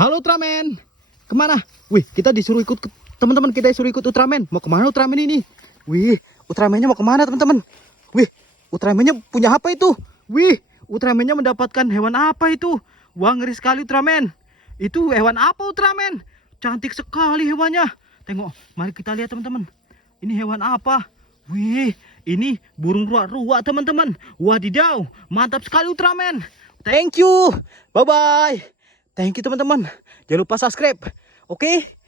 Halo Ultraman, kemana? Wih, kita disuruh ikut teman-teman, kita disuruh ikut Ultraman. Mau kemana Ultraman ini? Wih, Ultramannya mau kemana teman-teman? Wih, Ultramannya punya apa itu? Wih, Ultramannya mendapatkan hewan apa itu? Wah, ngeri sekali Ultraman. Itu hewan apa Ultraman? Cantik sekali hewannya. Tengok, mari kita lihat teman-teman. Ini hewan apa? Wih, ini burung ruak-ruak teman-teman. Wadidaw, mantap sekali Ultraman. Thank you. Bye-bye. Thank you teman-teman. Jangan lupa subscribe. Oke?